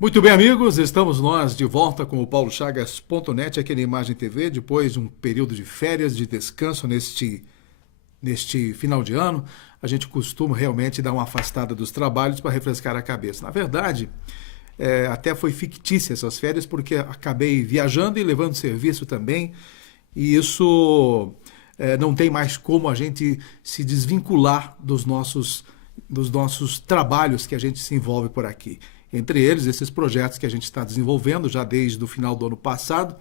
Muito bem, amigos, estamos nós de volta com o paulochagas.net aqui na Imagem TV, depois de um período de férias, de descanso neste final de ano. A gente costuma realmente dar uma afastada dos trabalhos para refrescar a cabeça. Na verdade, até foi fictícia essas férias, porque acabei viajando e levando serviço também, e isso não tem mais como a gente se desvincular dos nossos trabalhos que a gente se envolve por aqui. Entre eles, esses projetos que a gente está desenvolvendo já desde o final do ano passado,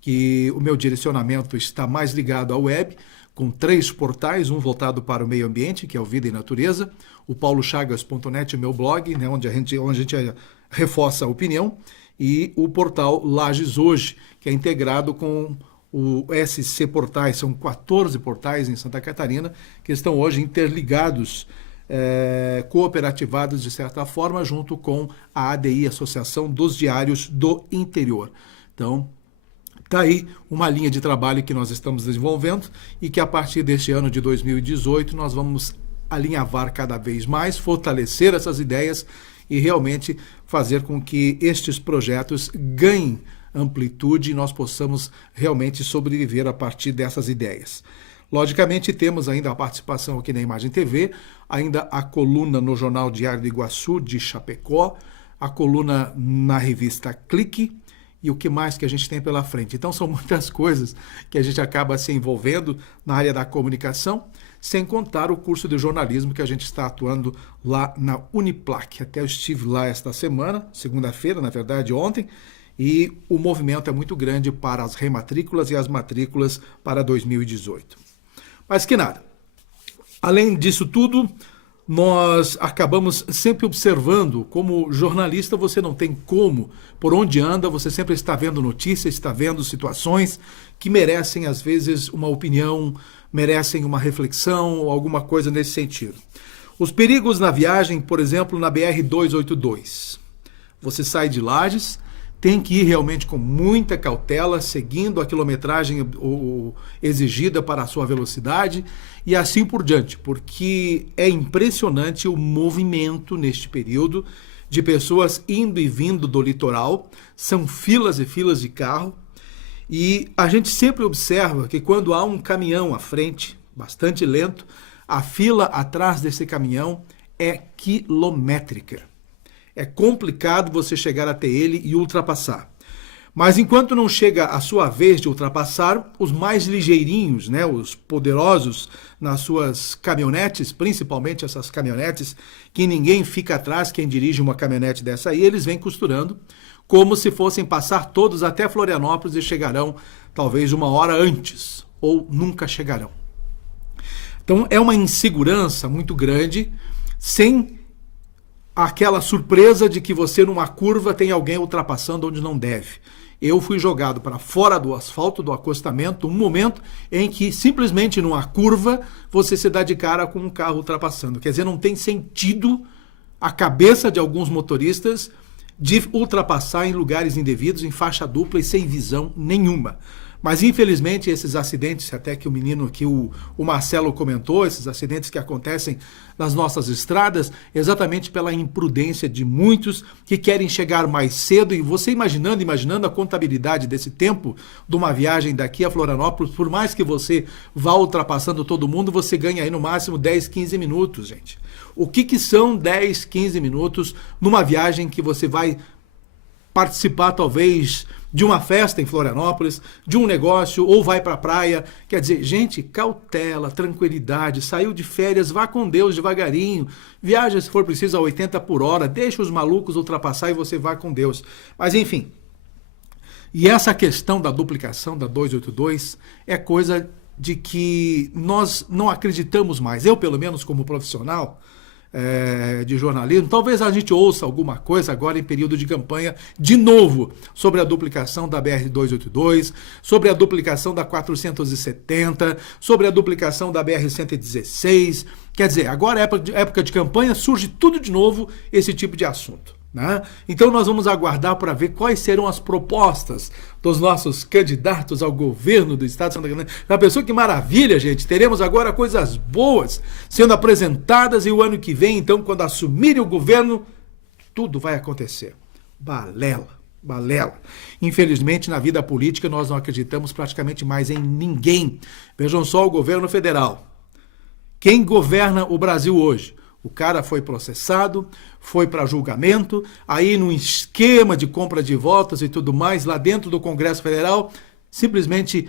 que o meu direcionamento está mais ligado à web, com 3 portais, um voltado para o meio ambiente, que é o Vida e Natureza, o paulochagas.net, o meu blog, né, onde a gente reforça a opinião, e o portal Lages Hoje, que é integrado com o SC Portais. São 14 portais em Santa Catarina que estão hoje interligados, cooperativados de certa forma, junto com a ADI, Associação dos Diários do Interior. Então, está aí uma linha de trabalho que nós estamos desenvolvendo e que a partir deste ano de 2018 nós vamos alinhavar cada vez mais, fortalecer essas ideias e realmente fazer com que estes projetos ganhem amplitude e nós possamos realmente sobreviver a partir dessas ideias. Logicamente, temos ainda a participação aqui na Imagem TV, ainda a coluna no Jornal Diário do Iguaçu, de Chapecó, a coluna na revista Clique e o que mais que a gente tem pela frente. Então, são muitas coisas que a gente acaba se envolvendo na área da comunicação, sem contar o curso de jornalismo que a gente está atuando lá na Uniplac. Até eu estive lá esta semana, segunda-feira, na verdade, ontem, e o movimento é muito grande para as rematrículas e as matrículas para 2018. Mas que nada. Além disso tudo, nós acabamos sempre observando, como jornalista você não tem como, por onde anda, você sempre está vendo notícias, está vendo situações que merecem às vezes uma opinião, merecem uma reflexão ou alguma coisa nesse sentido. Os perigos na viagem, por exemplo, na BR-282. Você sai de Lages, tem que ir realmente com muita cautela, seguindo a quilometragem exigida para a sua velocidade e assim por diante, porque é impressionante o movimento neste período de pessoas indo e vindo do litoral, são filas e filas de carro, e a gente sempre observa que quando há um caminhão à frente, bastante lento, a fila atrás desse caminhão é quilométrica. É complicado você chegar até ele e ultrapassar. Mas enquanto não chega a sua vez de ultrapassar, os mais ligeirinhos, né, os poderosos nas suas caminhonetes, principalmente essas caminhonetes que ninguém fica atrás, quem dirige uma caminhonete dessa aí, eles vêm costurando como se fossem passar todos até Florianópolis e chegarão talvez 1 hora antes, ou nunca chegarão. Então é uma insegurança muito grande, sem aquela surpresa de que você numa curva tem alguém ultrapassando onde não deve. Eu fui jogado para fora do asfalto, do acostamento, um momento em que simplesmente numa curva você se dá de cara com um carro ultrapassando. Quer dizer, não tem sentido a cabeça de alguns motoristas de ultrapassar em lugares indevidos, em faixa dupla e sem visão nenhuma. Mas, infelizmente, esses acidentes, até que o menino que o Marcelo comentou, esses acidentes que acontecem nas nossas estradas, exatamente pela imprudência de muitos que querem chegar mais cedo. E você imaginando a contabilidade desse tempo de uma viagem daqui a Florianópolis, por mais que você vá ultrapassando todo mundo, você ganha aí no máximo 10, 15 minutos, gente. O que são 10, 15 minutos numa viagem que você vai participar, talvez, de uma festa em Florianópolis, de um negócio, ou vai para a praia? Quer dizer, gente, cautela, tranquilidade, saiu de férias, vá com Deus devagarinho, viaja se for preciso a 80 por hora, deixa os malucos ultrapassar e você vá com Deus. Mas enfim, e essa questão da duplicação da 282 é coisa de que nós não acreditamos mais. Eu, pelo menos, como profissional de jornalismo, talvez a gente ouça alguma coisa agora em período de campanha, de novo, sobre a duplicação da BR-282, sobre a duplicação da 470, sobre a duplicação da BR-116. Quer dizer, agora é época de campanha, surge tudo de novo esse tipo de assunto. Né? Então nós vamos aguardar para ver quais serão as propostas dos nossos candidatos ao governo do estado de Santa Catarina. Já pensou que maravilha, gente? Teremos agora coisas boas sendo apresentadas e o ano que vem, então, quando assumirem o governo, tudo vai acontecer. Balela. Balela. Infelizmente, na vida política, nós não acreditamos praticamente mais em ninguém. Vejam só o governo federal. Quem governa o Brasil hoje? O cara foi processado, foi para julgamento, aí num esquema de compra de votos e tudo mais, lá dentro do Congresso Federal, simplesmente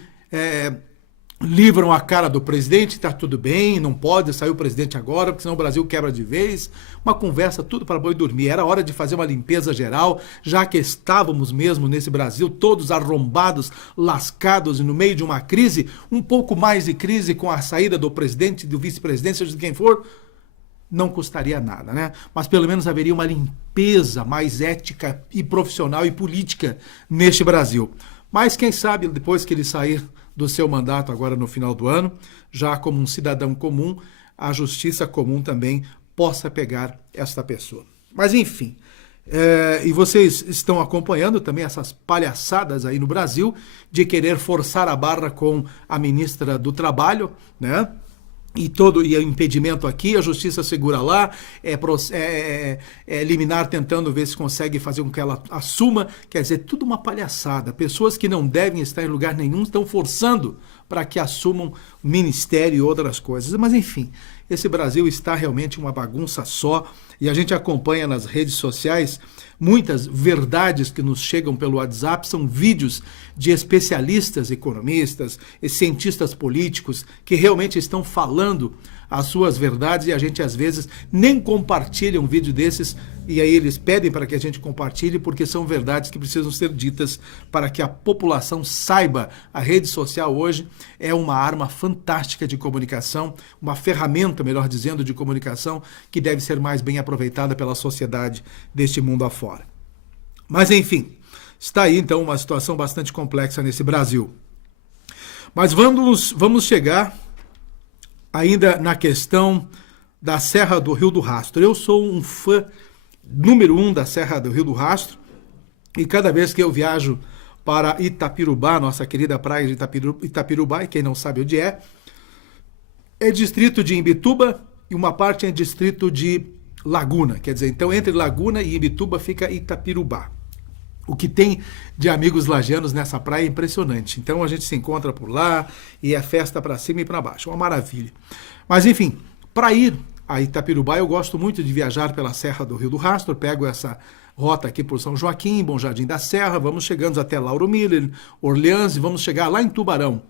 livram a cara do presidente, está tudo bem, não pode sair o presidente agora, porque senão o Brasil quebra de vez. Uma conversa tudo para boi dormir. Era hora de fazer uma limpeza geral, já que estávamos mesmo nesse Brasil todos arrombados, lascados e no meio de uma crise, um pouco mais de crise com a saída do presidente, do vice-presidente, seja de quem for, não custaria nada, né? Mas pelo menos haveria uma limpeza mais ética e profissional e política neste Brasil. Mas quem sabe depois que ele sair do seu mandato agora no final do ano, já como um cidadão comum, a justiça comum também possa pegar esta pessoa. Mas enfim, e vocês estão acompanhando também essas palhaçadas aí no Brasil de querer forçar a barra com a ministra do Trabalho, né? E o impedimento aqui, a justiça segura lá, liminar tentando ver se consegue fazer com que ela assuma, quer dizer, tudo uma palhaçada. Pessoas que não devem estar em lugar nenhum estão forçando para que assumam ministério e outras coisas. Mas enfim, esse Brasil está realmente uma bagunça só e a gente acompanha nas redes sociais muitas verdades que nos chegam pelo WhatsApp, são vídeos de especialistas, economistas e cientistas políticos que realmente estão falando as suas verdades e a gente às vezes nem compartilha um vídeo desses e aí eles pedem para que a gente compartilhe porque são verdades que precisam ser ditas para que a população saiba. A rede social hoje é uma arma fantástica de comunicação, uma ferramenta, melhor dizendo, de comunicação que deve ser mais bem aproveitada pela sociedade deste mundo afora. Mas enfim, está aí então uma situação bastante complexa nesse Brasil. Mas vamos chegar ainda na questão da Serra do Rio do Rastro. Eu sou um fã número 1 da Serra do Rio do Rastro e cada vez que eu viajo para Itapirubá, nossa querida praia de Itapirubá, e quem não sabe onde é distrito de Imbituba e uma parte é distrito de Laguna, quer dizer, então entre Laguna e Imbituba fica Itapirubá. O que tem de amigos lagianos nessa praia é impressionante. Então a gente se encontra por lá e é festa para cima e para baixo. Uma maravilha. Mas enfim, para ir a Itapirubá eu gosto muito de viajar pela Serra do Rio do Rastro. Pego essa rota aqui por São Joaquim, Bom Jardim da Serra. Vamos chegando até Lauro Miller, Orleans e vamos chegar lá em Tubarão.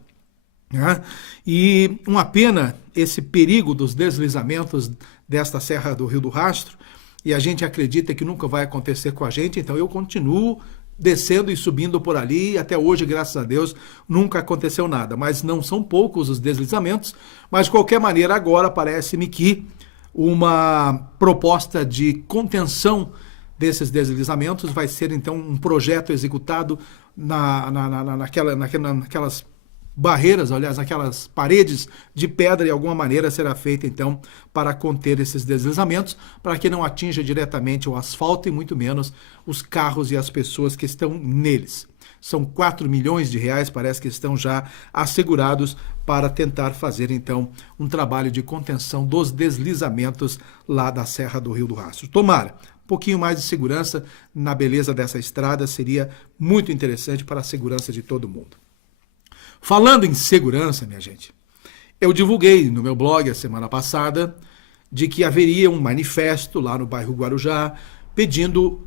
E uma pena esse perigo dos deslizamentos desta Serra do Rio do Rastro. E a gente acredita que nunca vai acontecer com a gente, então eu continuo descendo e subindo por ali, e até hoje, graças a Deus, nunca aconteceu nada. Mas não são poucos os deslizamentos, mas de qualquer maneira agora parece-me que uma proposta de contenção desses deslizamentos vai ser então um projeto executado naquelas barreiras, aliás, aquelas paredes de pedra, de alguma maneira será feita, então, para conter esses deslizamentos, para que não atinja diretamente o asfalto e muito menos os carros e as pessoas que estão neles. São 4 milhões de reais, parece que estão já assegurados para tentar fazer, então, um trabalho de contenção dos deslizamentos lá da Serra do Rio do Rastro. Tomara, um pouquinho mais de segurança na beleza dessa estrada seria muito interessante para a segurança de todo mundo. Falando em segurança, minha gente, eu divulguei no meu blog a semana passada de que haveria um manifesto lá no bairro Guarujá pedindo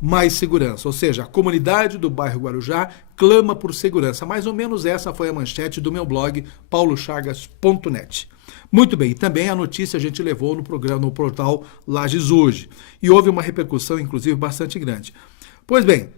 mais segurança, ou seja, a comunidade do bairro Guarujá clama por segurança. Mais ou menos essa foi a manchete do meu blog paulochagas.net. Muito bem, e também a notícia a gente levou no programa, no portal Lages Hoje, e houve uma repercussão, inclusive, bastante grande. Pois bem,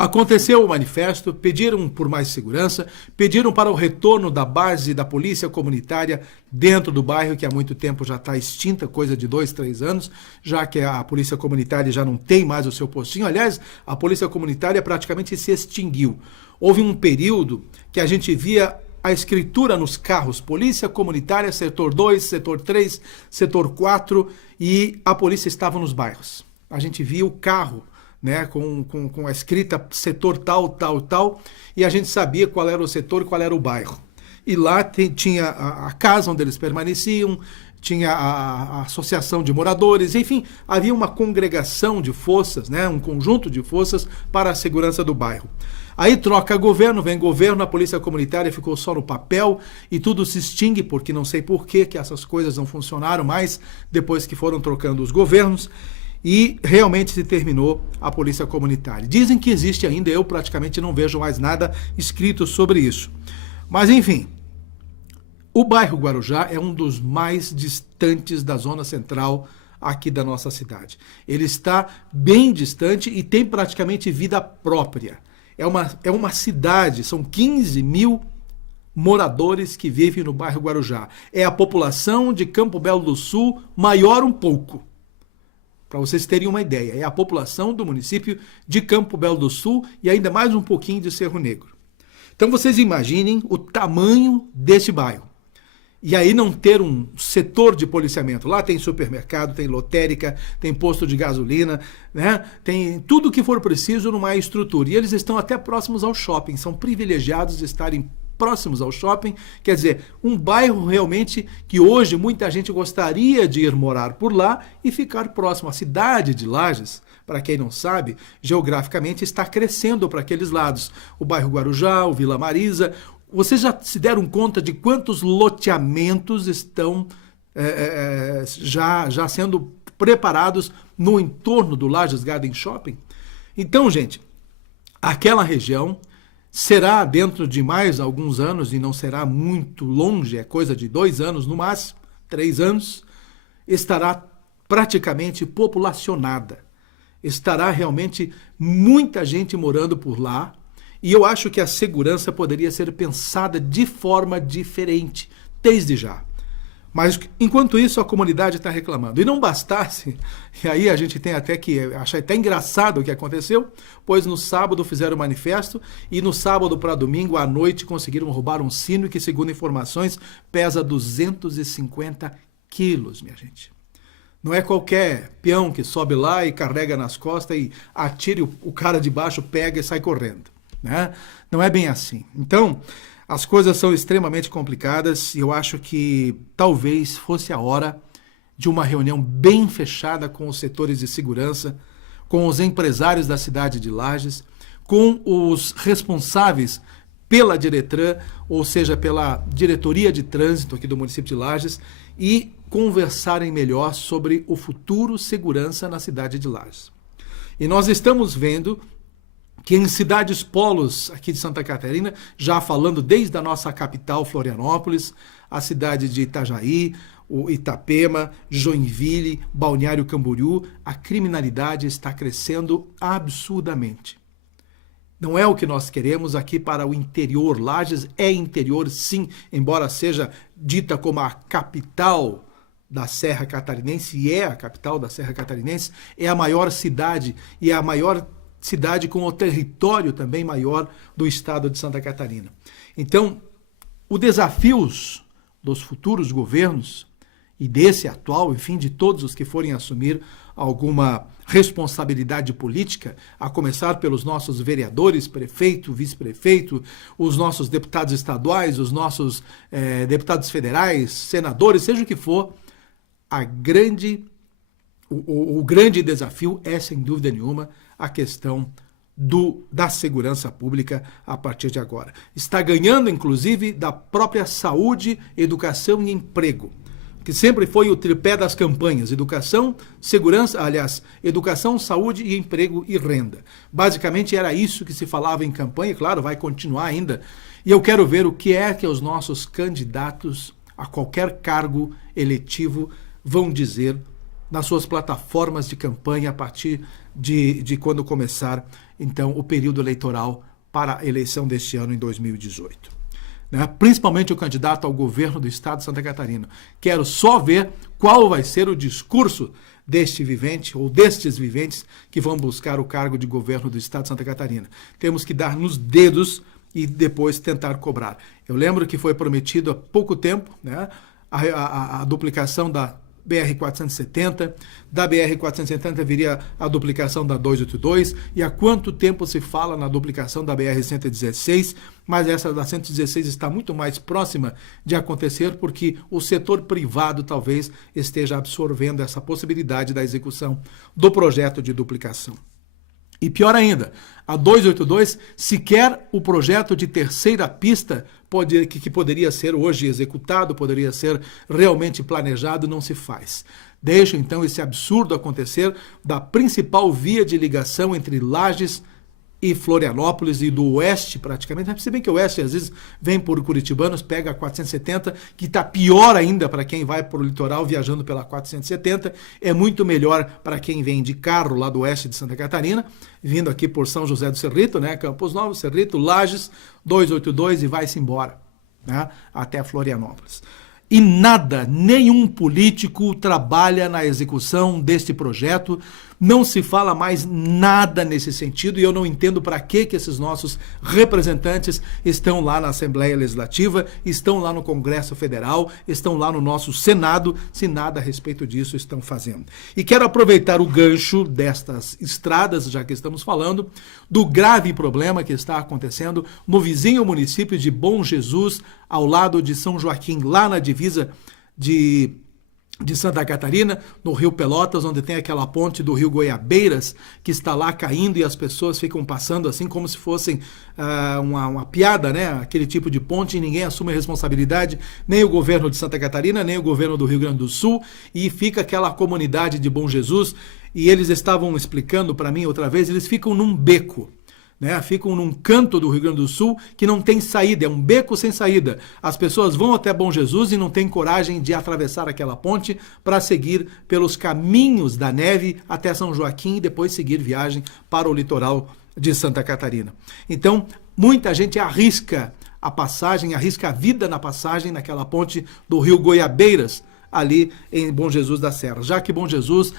aconteceu o manifesto, pediram por mais segurança, pediram para o retorno da base da polícia comunitária dentro do bairro, que há muito tempo já está extinta, coisa de 2, 3 anos, já que a polícia comunitária já não tem mais o seu postinho. Aliás, a polícia comunitária praticamente se extinguiu. Houve um período que a gente via a escritura nos carros, polícia comunitária, setor 2, setor 3, setor 4, e a polícia estava nos bairros. A gente via o carro, né, com a escrita setor tal, tal, tal, e a gente sabia qual era o setor e qual era o bairro. E lá tinha a casa onde eles permaneciam, tinha a associação de moradores, enfim, havia uma congregação de forças, né, um conjunto de forças para a segurança do bairro. Aí troca governo, vem governo, a polícia comunitária ficou só no papel e tudo se extingue, porque não sei por que essas coisas não funcionaram mais depois que foram trocando os governos e realmente se terminou a polícia comunitária. Dizem que existe ainda, eu praticamente não vejo mais nada escrito sobre isso. Mas enfim, o bairro Guarujá é um dos mais distantes da zona central aqui da nossa cidade. Ele está bem distante e tem praticamente vida própria. É uma cidade, são 15 mil moradores que vivem no bairro Guarujá. É a população de Campo Belo do Sul maior um pouco. Para vocês terem uma ideia, é a população do município de Campo Belo do Sul e ainda mais um pouquinho de Cerro Negro. Então vocês imaginem o tamanho desse bairro. E aí não ter um setor de policiamento. Lá tem supermercado, tem lotérica, tem posto de gasolina, né? Tem tudo o que for preciso numa estrutura. E eles estão até próximos ao shopping, são privilegiados de estarem próximos ao shopping. Quer dizer, um bairro realmente que hoje muita gente gostaria de ir morar por lá e ficar próximo. A cidade de Lages, para quem não sabe, geograficamente está crescendo para aqueles lados. O bairro Guarujá, o Vila Marisa. Vocês já se deram conta de quantos loteamentos estão já sendo preparados no entorno do Lages Garden Shopping? Então, gente, aquela região será dentro de mais alguns anos, e não será muito longe, é coisa de 2 anos no máximo, 3 anos, estará praticamente populacionada. Estará realmente muita gente morando por lá. E eu acho que a segurança poderia ser pensada de forma diferente, desde já. Mas, enquanto isso, a comunidade está reclamando. E não bastasse, e aí a gente tem até que achar até engraçado o que aconteceu, pois no sábado fizeram um manifesto e no sábado para domingo à noite conseguiram roubar um sino que, segundo informações, pesa 250 quilos, minha gente. Não é qualquer peão que sobe lá e carrega nas costas e atira, o cara de baixo pega e sai correndo. Né? Não é bem assim. Então, as coisas são extremamente complicadas e eu acho que talvez fosse a hora de uma reunião bem fechada com os setores de segurança, com os empresários da cidade de Lages, com os responsáveis pela Diretran, ou seja, pela Diretoria de Trânsito aqui do município de Lages, e conversarem melhor sobre o futuro segurança na cidade de Lages. E nós estamos vendo que em cidades polos aqui de Santa Catarina, já falando desde a nossa capital, Florianópolis, a cidade de Itajaí, o Itapema, Joinville, Balneário Camboriú, a criminalidade está crescendo absurdamente. Não é o que nós queremos aqui para o interior. Lages é interior, sim, embora seja dita como a capital da Serra Catarinense, e é a capital da Serra Catarinense, é a maior cidade e é a maior cidade com o território também maior do estado de Santa Catarina. Então, os desafios dos futuros governos e desse atual, enfim, de todos os que forem assumir alguma responsabilidade política, a começar pelos nossos vereadores, prefeito, vice-prefeito, os nossos deputados estaduais, os nossos deputados federais, senadores, seja o que for, o grande desafio é, sem dúvida nenhuma, a questão da segurança pública a partir de agora. Está ganhando, inclusive, da própria saúde, educação e emprego, que sempre foi o tripé das campanhas: educação, segurança, aliás, educação, saúde e emprego e renda. Basicamente era isso que se falava em campanha, claro, vai continuar ainda. E eu quero ver o que é que os nossos candidatos a qualquer cargo eletivo vão dizer nas suas plataformas de campanha a partir de quando começar, então, o período eleitoral para a eleição deste ano em 2018. Né? Principalmente o candidato ao governo do estado de Santa Catarina. Quero só ver qual vai ser o discurso deste vivente ou destes viventes que vão buscar o cargo de governo do estado de Santa Catarina. Temos que dar nos dedos e depois tentar cobrar. Eu lembro que foi prometido há pouco tempo, né, a duplicação BR-470, da BR-470 viria a duplicação da 282, e há quanto tempo se fala na duplicação da BR-116, mas essa da 116 está muito mais próxima de acontecer porque o setor privado talvez esteja absorvendo essa possibilidade da execução do projeto de duplicação. E pior ainda, a 282, sequer o projeto de terceira pista que poderia ser hoje executado, poderia ser realmente planejado, não se faz. Deixa então esse absurdo acontecer da principal via de ligação entre Lages e Florianópolis e do oeste praticamente, se bem que o oeste às vezes vem por curitibanos, pega a 470, que está pior ainda para quem vai para o litoral viajando pela 470, é muito melhor para quem vem de carro lá do oeste de Santa Catarina, vindo aqui por São José do Cerrito, né, Campos Novos, Cerrito, Lages, 282 e vai-se embora, né, até Florianópolis. E nada, nenhum político trabalha na execução deste projeto, não se fala mais nada nesse sentido e eu não entendo para que esses nossos representantes estão lá na Assembleia Legislativa, estão lá no Congresso Federal, estão lá no nosso Senado, se nada a respeito disso estão fazendo. E quero aproveitar o gancho destas estradas, já que estamos falando, do grave problema que está acontecendo no vizinho município de Bom Jesus, ao lado de São Joaquim, lá na divisa de Santa Catarina, no Rio Pelotas, onde tem aquela ponte do Rio Goiabeiras, que está lá caindo e as pessoas ficam passando assim como se fossem uma piada, né? Aquele tipo de ponte e ninguém assume a responsabilidade, nem o governo de Santa Catarina, nem o governo do Rio Grande do Sul, e fica aquela comunidade de Bom Jesus, e eles estavam explicando para mim outra vez, eles ficam num beco. Né, ficam num canto do Rio Grande do Sul que não tem saída, é um beco sem saída. As pessoas vão até Bom Jesus e não têm coragem de atravessar aquela ponte para seguir pelos caminhos da neve até São Joaquim e depois seguir viagem para o litoral de Santa Catarina. Então, muita gente arrisca a passagem, arrisca a vida na passagem naquela ponte do Rio Goiabeiras, ali em Bom Jesus da Serra. Já que Bom Jesus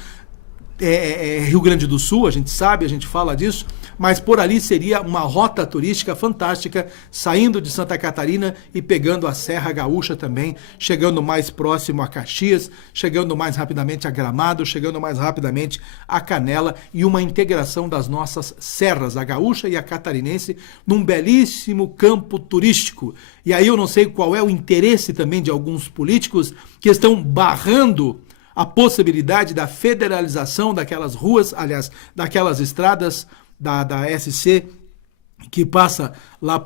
é Rio Grande do Sul, a gente sabe, a gente fala disso, mas por ali seria uma rota turística fantástica, saindo de Santa Catarina e pegando a Serra Gaúcha também, chegando mais próximo a Caxias, chegando mais rapidamente a Gramado, chegando mais rapidamente a Canela e uma integração das nossas serras, a gaúcha e a catarinense, num belíssimo campo turístico. E aí eu não sei qual é o interesse também de alguns políticos que estão barrando a possibilidade da federalização daquelas ruas, aliás, daquelas estradas da SC que passa lá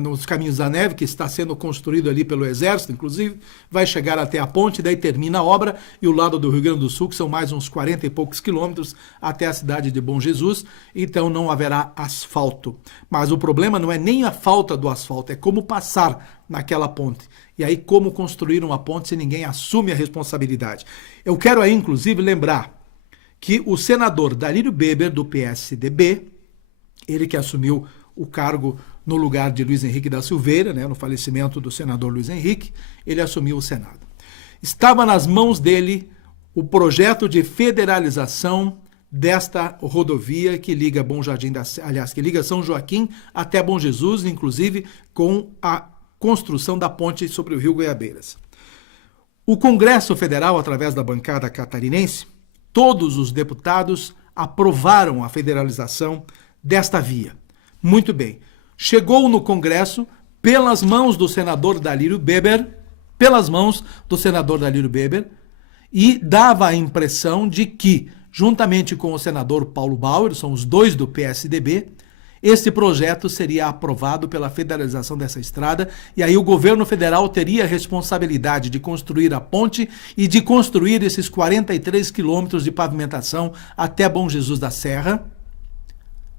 nos caminhos da neve, que está sendo construído ali pelo Exército, inclusive, vai chegar até a ponte, daí termina a obra, e o lado do Rio Grande do Sul, que são mais uns 40 e poucos quilômetros até a cidade de Bom Jesus, então não haverá asfalto. Mas o problema não é nem a falta do asfalto, é como passar naquela ponte. E aí como construir uma ponte se ninguém assume a responsabilidade. Eu quero aí, inclusive, lembrar que o senador Darírio Beber, do PSDB, ele que assumiu o cargo no lugar de Luiz Henrique da Silveira, né, no falecimento do senador Luiz Henrique, ele assumiu o Senado. Estava nas mãos dele o projeto de federalização desta rodovia que liga Bom Jardim que liga São Joaquim até Bom Jesus, inclusive com a construção da ponte sobre o Rio Goiabeiras. O Congresso Federal, através da bancada catarinense, todos os deputados aprovaram a federalização desta via. Muito bem. Chegou no Congresso pelas mãos do senador Darírio Beber, e dava a impressão de que, juntamente com o senador Paulo Bauer, são os dois do PSDB, este projeto seria aprovado pela federalização dessa estrada, e aí o governo federal teria a responsabilidade de construir a ponte e de construir esses 43 quilômetros de pavimentação até Bom Jesus da Serra,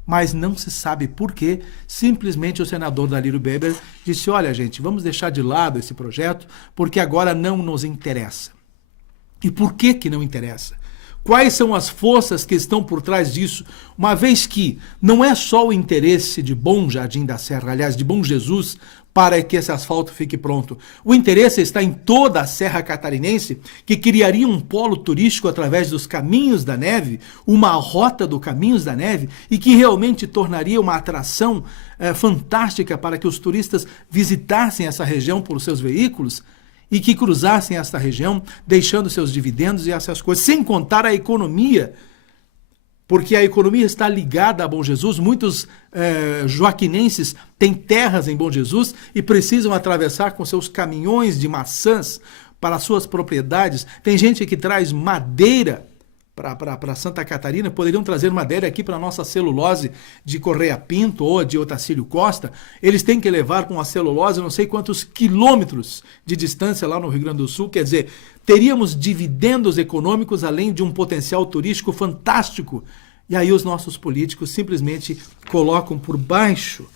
mas não se sabe por que, simplesmente o senador Darírio Beber disse, olha gente, vamos deixar de lado esse projeto, porque agora não nos interessa. E por que não interessa? Quais são as forças que estão por trás disso, uma vez que não é só o interesse de Bom Jardim da Serra, aliás, de Bom Jesus, para que esse asfalto fique pronto. O interesse está em toda a Serra Catarinense, que criaria um polo turístico através dos Caminhos da Neve, uma rota do Caminhos da Neve, e que realmente tornaria uma atração fantástica para que os turistas visitassem essa região por seus veículos. e que cruzassem esta região, deixando seus dividendos e essas coisas, sem contar a economia, porque a economia está ligada a Bom Jesus. Muitos joaquinenses têm terras em Bom Jesus e precisam atravessar com seus caminhões de maçãs para suas propriedades. Tem gente que traz madeira para Santa Catarina, poderiam trazer madeira aqui para a nossa celulose de Correia Pinto ou de Otacílio Costa. Eles têm que levar com a celulose não sei quantos quilômetros de distância lá no Rio Grande do Sul. Quer dizer, teríamos dividendos econômicos além de um potencial turístico fantástico. E aí os nossos políticos simplesmente colocam por baixo,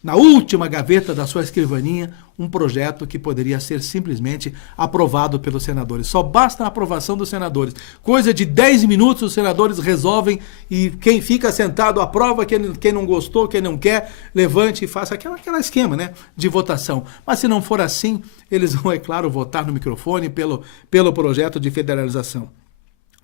na última gaveta da sua escrivaninha, um projeto que poderia ser simplesmente aprovado pelos senadores. Só basta a aprovação dos senadores. Coisa de 10 minutos os senadores resolvem e quem fica sentado aprova, quem não gostou, quem não quer, levante e faça aquela esquema, né, de votação. Mas se não for assim, eles vão, é claro, votar no microfone pelo projeto de federalização.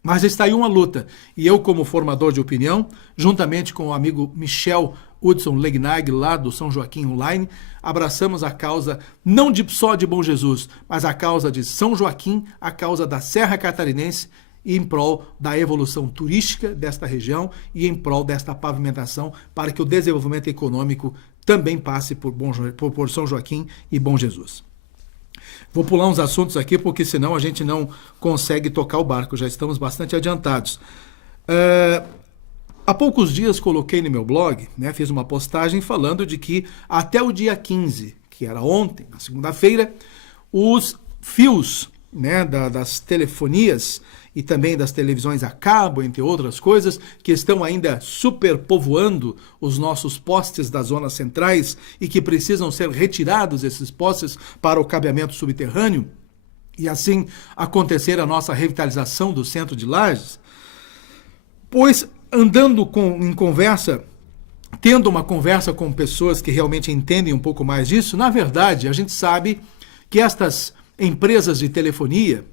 Mas está aí uma luta. E eu, como formador de opinião, juntamente com o amigo Michel Hudson Legnag, lá do São Joaquim Online, abraçamos a causa não só de Bom Jesus, mas a causa de São Joaquim, a causa da Serra Catarinense, e em prol da evolução turística desta região e em prol desta pavimentação para que o desenvolvimento econômico também passe por São Joaquim e Bom Jesus. Vou pular uns assuntos aqui, porque senão a gente não consegue tocar o barco, já estamos bastante adiantados. Há poucos dias coloquei no meu blog, né, fiz uma postagem falando de que até o dia 15, que era ontem, na segunda-feira, os fios, né, das telefonias e também das televisões a cabo, entre outras coisas, que estão ainda superpovoando os nossos postes das zonas centrais e que precisam ser retirados esses postes para o cabeamento subterrâneo e assim acontecer a nossa revitalização do centro de Lages. Pois, andando em conversa, tendo uma conversa com pessoas que realmente entendem um pouco mais disso, na verdade, a gente sabe que estas empresas de telefonia,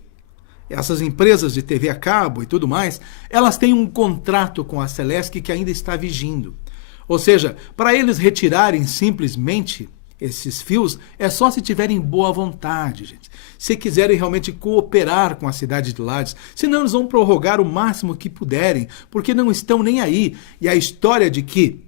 essas empresas de TV a cabo e tudo mais, elas têm um contrato com a Celesc que ainda está vigindo. Ou seja, para eles retirarem simplesmente esses fios, é só se tiverem boa vontade, gente. Se quiserem realmente cooperar com a cidade de Lages, senão eles vão prorrogar o máximo que puderem, porque não estão nem aí. E a história de que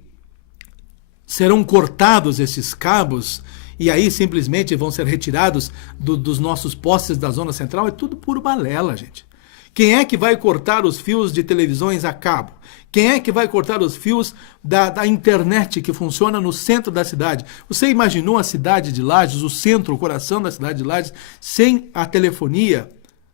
serão cortados esses cabos e aí simplesmente vão ser retirados dos nossos postes da zona central, é tudo puro balela, gente. Quem é que vai cortar os fios de televisões a cabo? Quem é que vai cortar os fios da internet que funciona no centro da cidade? Você imaginou a cidade de Lages, o centro, o coração da cidade de Lages, sem a telefonia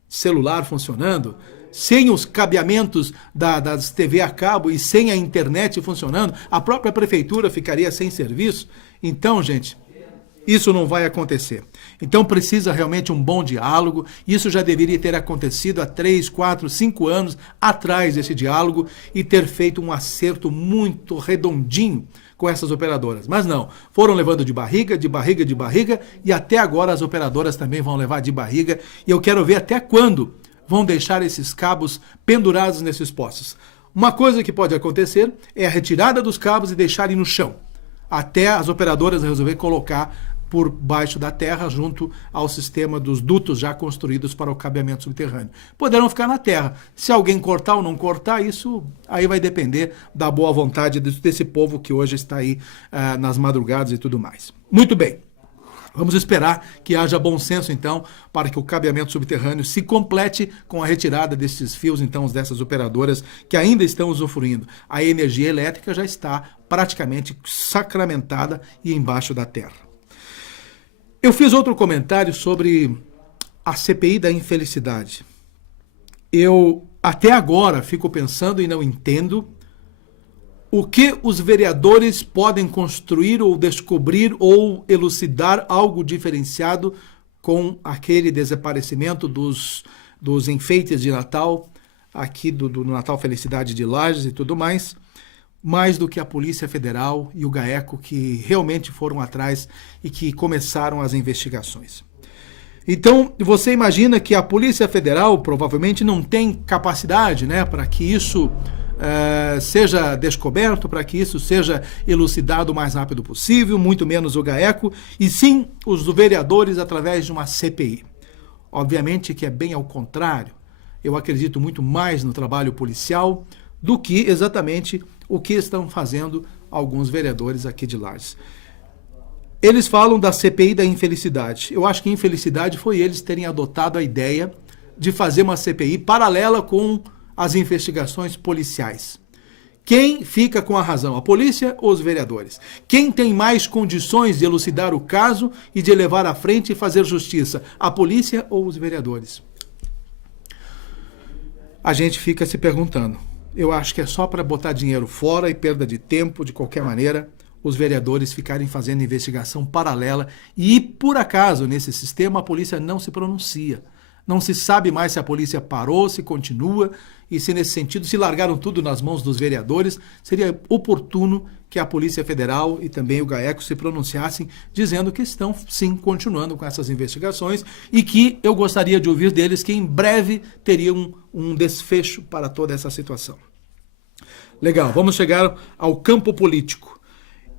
celular funcionando? Sem os cabeamentos das TV a cabo e sem a internet funcionando? A própria prefeitura ficaria sem serviço? Então, gente, isso não vai acontecer. Então precisa realmente um bom diálogo. Isso já deveria ter acontecido há 3, 4, 5 anos atrás desse diálogo e ter feito um acerto muito redondinho com essas operadoras. Mas não, foram levando de barriga e até agora as operadoras também vão levar de barriga e eu quero ver até quando vão deixar esses cabos pendurados nesses postes. Uma coisa que pode acontecer é a retirada dos cabos e deixarem no chão, até as operadoras resolver colocar por baixo da terra, junto ao sistema dos dutos já construídos para o cabeamento subterrâneo. Poderão ficar na terra. Se alguém cortar ou não cortar, isso aí vai depender da boa vontade desse povo que hoje está aí nas madrugadas e tudo mais. Muito bem. Vamos esperar que haja bom senso, então, para que o cabeamento subterrâneo se complete com a retirada desses fios, então, dessas operadoras que ainda estão usufruindo. A energia elétrica já está praticamente sacramentada e embaixo da terra. Eu fiz outro comentário sobre a CPI da infelicidade. Eu, até agora, fico pensando e não entendo o que os vereadores podem construir ou descobrir ou elucidar algo diferenciado com aquele desaparecimento dos enfeites de Natal, aqui do Natal Felicidade de Lages e tudo mais do que a Polícia Federal e o GAECO, que realmente foram atrás e que começaram as investigações. Então, você imagina que a Polícia Federal provavelmente não tem capacidade, né, para que isso seja descoberto, para que isso seja elucidado o mais rápido possível, muito menos o GAECO, e sim os vereadores através de uma CPI. Obviamente que é bem ao contrário. Eu acredito muito mais no trabalho policial do que exatamente o que estão fazendo alguns vereadores aqui de Lages. Eles falam da CPI da infelicidade. Eu acho que infelicidade foi eles terem adotado a ideia de fazer uma CPI paralela com as investigações policiais. Quem fica com a razão, a polícia ou os vereadores? Quem tem mais condições de elucidar o caso e de levar à frente e fazer justiça, a polícia ou os vereadores? A gente fica se perguntando. Eu acho que é só para botar dinheiro fora e perda de tempo, de qualquer maneira, os vereadores ficarem fazendo investigação paralela e, por acaso, nesse sistema, a polícia não se pronuncia. Não se sabe mais se a polícia parou, se continua, e se nesse sentido, se largaram tudo nas mãos dos vereadores, seria oportuno que a Polícia Federal e também o GAECO se pronunciassem, dizendo que estão, sim, continuando com essas investigações e que eu gostaria de ouvir deles que em breve teriam um desfecho para toda essa situação. Legal, vamos chegar ao campo político.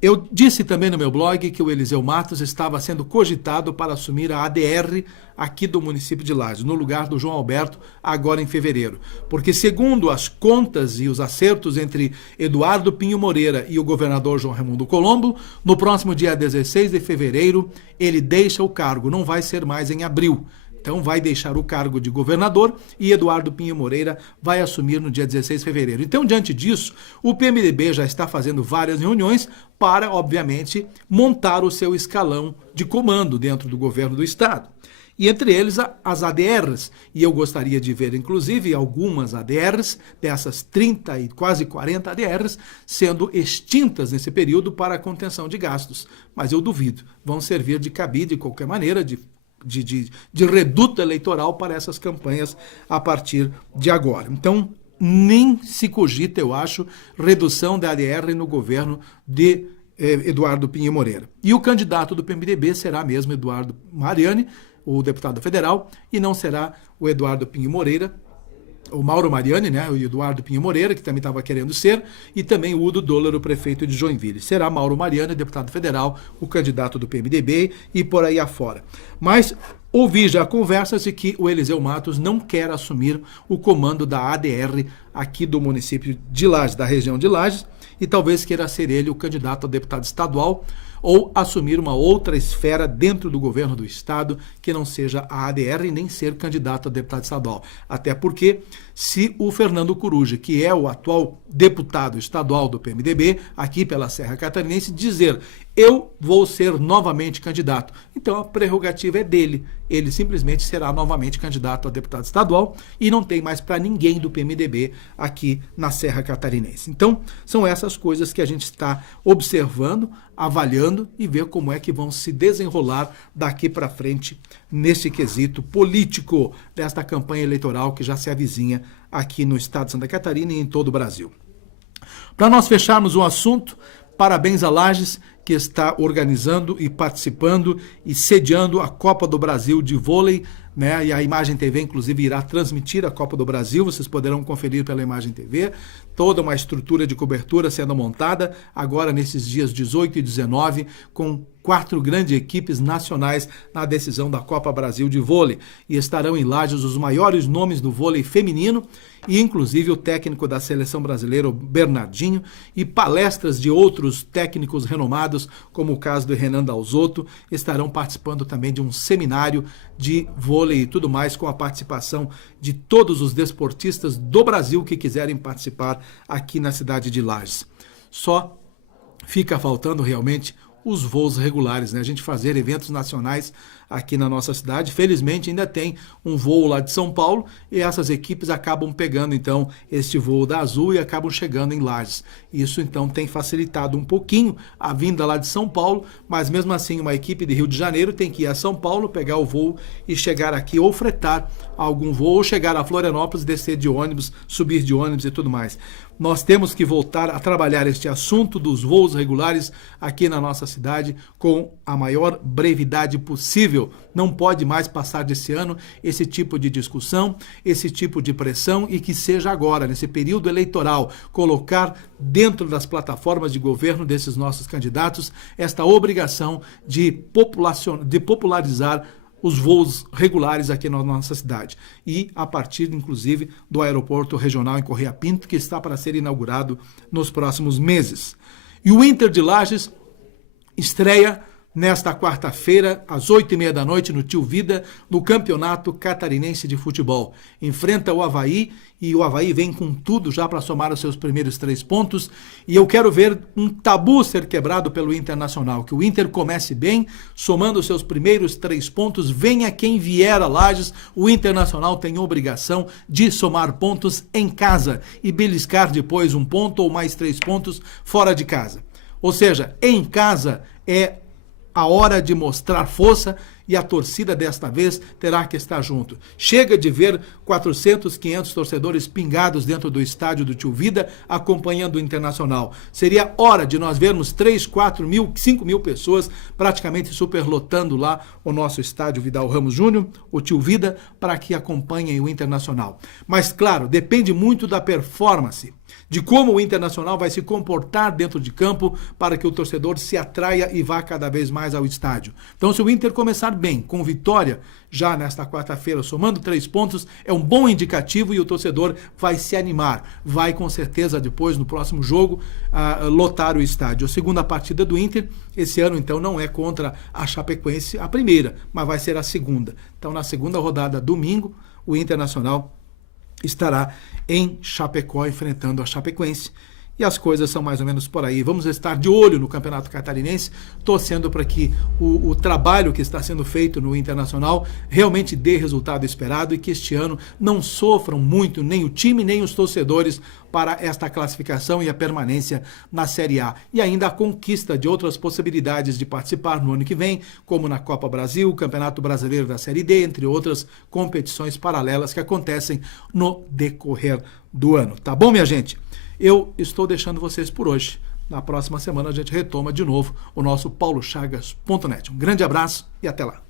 Eu disse também no meu blog que o Eliseu Matos estava sendo cogitado para assumir a ADR aqui do município de Lages, no lugar do João Alberto, agora em fevereiro. Porque, segundo as contas e os acertos entre Eduardo Pinho Moreira e o governador João Raimundo Colombo, no próximo dia 16 de fevereiro, ele deixa o cargo, não vai ser mais em abril. Então vai deixar o cargo de governador e Eduardo Pinho Moreira vai assumir no dia 16 de fevereiro. Então, diante disso, o PMDB já está fazendo várias reuniões para, obviamente, montar o seu escalão de comando dentro do governo do estado. E entre eles as ADRs, e eu gostaria de ver, inclusive, algumas ADRs, dessas 30 e quase 40 ADRs, sendo extintas nesse período para a contenção de gastos. Mas eu duvido, vão servir de cabide, de qualquer maneira, de reduto eleitoral para essas campanhas a partir de agora. Então, nem se cogita, eu acho, redução da ADR no governo de Eduardo Pinho Moreira. E o candidato do PMDB será mesmo Eduardo Mariani, o deputado federal, e não será o Eduardo Pinho Moreira, o Mauro Mariani, né, o Eduardo Pinho Moreira, que também estava querendo ser, e também o Udo Dólar, o prefeito de Joinville. Será Mauro Mariani, deputado federal, o candidato do PMDB e por aí afora. Mas ouvi já conversas de que o Eliseu Matos não quer assumir o comando da ADR aqui do município de Lages, da região de Lages, e talvez queira ser ele o candidato a deputado estadual ou assumir uma outra esfera dentro do governo do estado que não seja a ADR e nem ser candidato a deputado estadual. Até porque, se o Fernando Coruja, que é o atual deputado estadual do PMDB, aqui pela Serra Catarinense, dizer eu vou ser novamente candidato, então a prerrogativa é dele. Ele simplesmente será novamente candidato a deputado estadual e não tem mais para ninguém do PMDB aqui na Serra Catarinense. Então, são essas coisas que a gente está observando, avaliando e ver como é que vão se desenrolar daqui para frente nesse quesito político desta campanha eleitoral que já se avizinha aqui no estado de Santa Catarina e em todo o Brasil. Para nós fecharmos o assunto, parabéns a Lages, que está organizando e participando e sediando a Copa do Brasil de vôlei, né? E a Imagem TV, inclusive, irá transmitir a Copa do Brasil, vocês poderão conferir pela Imagem TV, toda uma estrutura de cobertura sendo montada, agora nesses dias 18 e 19, com 4 grandes equipes nacionais na decisão da Copa Brasil de vôlei. E estarão em Lages os maiores nomes do vôlei feminino, e inclusive o técnico da seleção brasileira, o Bernardinho, e palestras de outros técnicos renomados, como o caso do Renan Dalzotto, estarão participando também de um seminário de vôlei e tudo mais, com a participação de todos os desportistas do Brasil que quiserem participar aqui na cidade de Lages. Só fica faltando realmente os voos regulares, né? A gente fazer eventos nacionais aqui na nossa cidade. Felizmente ainda tem um voo lá de São Paulo e essas equipes acabam pegando então este voo da Azul e acabam chegando em Lages. Isso então tem facilitado um pouquinho a vinda lá de São Paulo, mas mesmo assim uma equipe de Rio de Janeiro tem que ir a São Paulo, pegar o voo e chegar aqui ou fretar algum voo, ou chegar a Florianópolis, descer de ônibus, subir de ônibus e tudo mais. Nós temos que voltar a trabalhar este assunto dos voos regulares aqui na nossa cidade com a maior brevidade possível. Não pode mais passar desse ano esse tipo de discussão, esse tipo de pressão, e que seja agora, nesse período eleitoral, colocar dentro das plataformas de governo desses nossos candidatos esta obrigação de popularizar os voos regulares aqui na nossa cidade. E a partir, inclusive, do aeroporto regional em Correia Pinto, que está para ser inaugurado nos próximos meses. E o Inter de Lages estreia nesta quarta-feira, às 8h30 da noite, no Tio Vida, no Campeonato Catarinense de Futebol. Enfrenta o Avaí, e o Avaí vem com tudo já para somar os seus primeiros 3 pontos. E eu quero ver um tabu ser quebrado pelo Internacional, que o Inter comece bem, somando os seus primeiros 3 pontos. Venha quem vier a Lages, o Internacional tem obrigação de somar pontos em casa e beliscar depois 1 ponto ou mais 3 pontos fora de casa. Ou seja, em casa é a hora de mostrar força, e a torcida desta vez terá que estar junto. Chega de ver 400, 500 torcedores pingados dentro do estádio do Tio Vida acompanhando o Internacional. Seria hora de nós vermos 3, 4 mil, 5 mil pessoas praticamente superlotando lá o nosso estádio Vidal Ramos Júnior, o Tio Vida, para que acompanhem o Internacional. Mas, claro, depende muito da performance, de como o Internacional vai se comportar dentro de campo para que o torcedor se atraia e vá cada vez mais ao estádio. Então, se o Inter começar bem, com vitória, já nesta quarta-feira, somando 3 pontos, é um bom indicativo e o torcedor vai se animar. Vai, com certeza, depois, no próximo jogo, lotar o estádio. A segunda partida do Inter, esse ano, então, não é contra a Chapecoense a primeira, mas vai ser a segunda. Então, na segunda rodada, domingo, o Internacional estará em Chapecó enfrentando a Chapecoense. E as coisas são mais ou menos por aí. Vamos estar de olho no Campeonato Catarinense, torcendo para que o trabalho que está sendo feito no Internacional realmente dê resultado esperado e que este ano não sofram muito nem o time nem os torcedores para esta classificação e a permanência na Série A. E ainda a conquista de outras possibilidades de participar no ano que vem, como na Copa Brasil, Campeonato Brasileiro da Série D, entre outras competições paralelas que acontecem no decorrer do ano. Tá bom, minha gente? Eu estou deixando vocês por hoje. Na próxima semana a gente retoma de novo o nosso paulochagas.net. Um grande abraço e até lá.